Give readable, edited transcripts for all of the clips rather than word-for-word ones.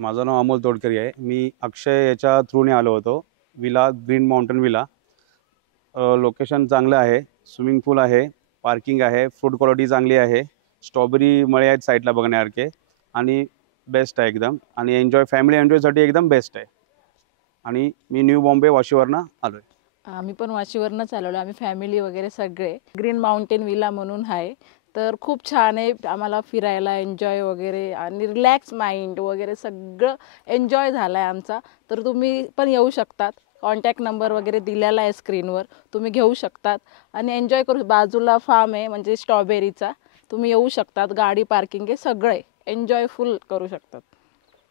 माझं नाव अमोल तोडकरी आहे. मी अक्षय याच्या थ्रूने आलो होतो. Villa green mountain villa. Location चांगलं आहे, स्विमिंग पूल आहे, पार्किंग आहे, फूड क्वालिटी चांगली आहे, स्ट्रॉबेरी मळे आहेत साईडला बघण्यासारखे आणि बेस्ट आहे एकदम. आणि फॅमिली एन्जॉयसाठी एकदम बेस्ट आहे. आणि मी न्यू बॉम्बे वाशीवरनं आलो आहे. आम्ही पण वाशीवरनंच आलेलो. आम्ही फॅमिली वगैरे सगळे. ग्रीन माउंटेन विला म्हणून आहे, तर खूप छान आहे. आम्हाला फिरायला एन्जॉय वगैरे आणि रिलॅक्स माइंड वगैरे सगळं एन्जॉय झाला आहे आमचा. तर तुम्ही पण येऊ शकतात. कॉन्टॅक्ट नंबर वगैरे दिलेला आहे स्क्रीनवर, तुम्ही घेऊ शकतात आणि एन्जॉय करू. बाजूला फार्म आहे म्हणजे स्ट्रॉबेरीचा, तुम्ही येऊ शकतात. गाडी पार्किंग आहे, सगळे एन्जॉय फुल करू शकतात.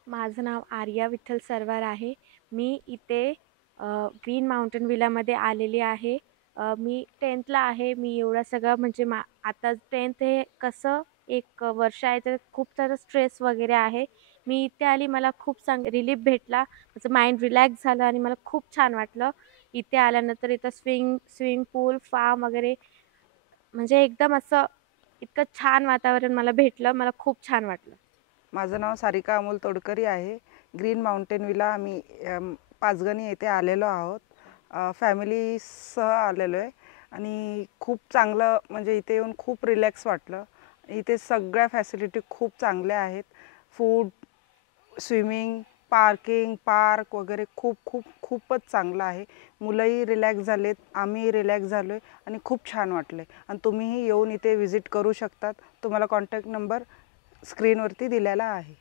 माझं नाव आर्या विठ्ठल सरवार आहे. मी इथे ग्रीन माउंटेन विलामध्ये आलेली आहे. मी 10thला आहे. मी एवढं सगळं म्हणजे आता 10th हे कसं एक वर्ष आहे, तर खूप सारं स्ट्रेस वगैरे आहे. मी इथे आली, मला खूप रिलीफ भेटला. माझं माइंड रिलॅक्स झालं आणि मला खूप छान वाटलं. इथे आल्यानंतर इथं स्विमिंग पूल, फार्म वगैरे म्हणजे एकदम असं इतकं छान वातावरण मला भेटलं. मला खूप छान वाटलं. माझं नाव सारिका अमोल तोडकरी आहे. ग्रीन माउंटेन विला आम्ही पाचगणी येथे आलेलो आहोत. फॅमिलीसह आलेलो आहे आणि खूप चांगलं म्हणजे इथे येऊन खूप रिलॅक्स वाटलं. इथे सगळ्या फॅसिलिटी खूप चांगल्या आहेत. फूड, स्विमिंग, पार्किंग, पार्क वगैरे खूपच चांगलं आहे. मुलंही रिलॅक्स झालेत, आम्ही रिलॅक्स झालो आहे आणि खूप छान वाटलं आहे. आणि तुम्हीही येऊन इथे व्हिजिट करू शकतात. तुम्हाला कॉन्टॅक्ट नंबर स्क्रीनवरती दिलेला आहे.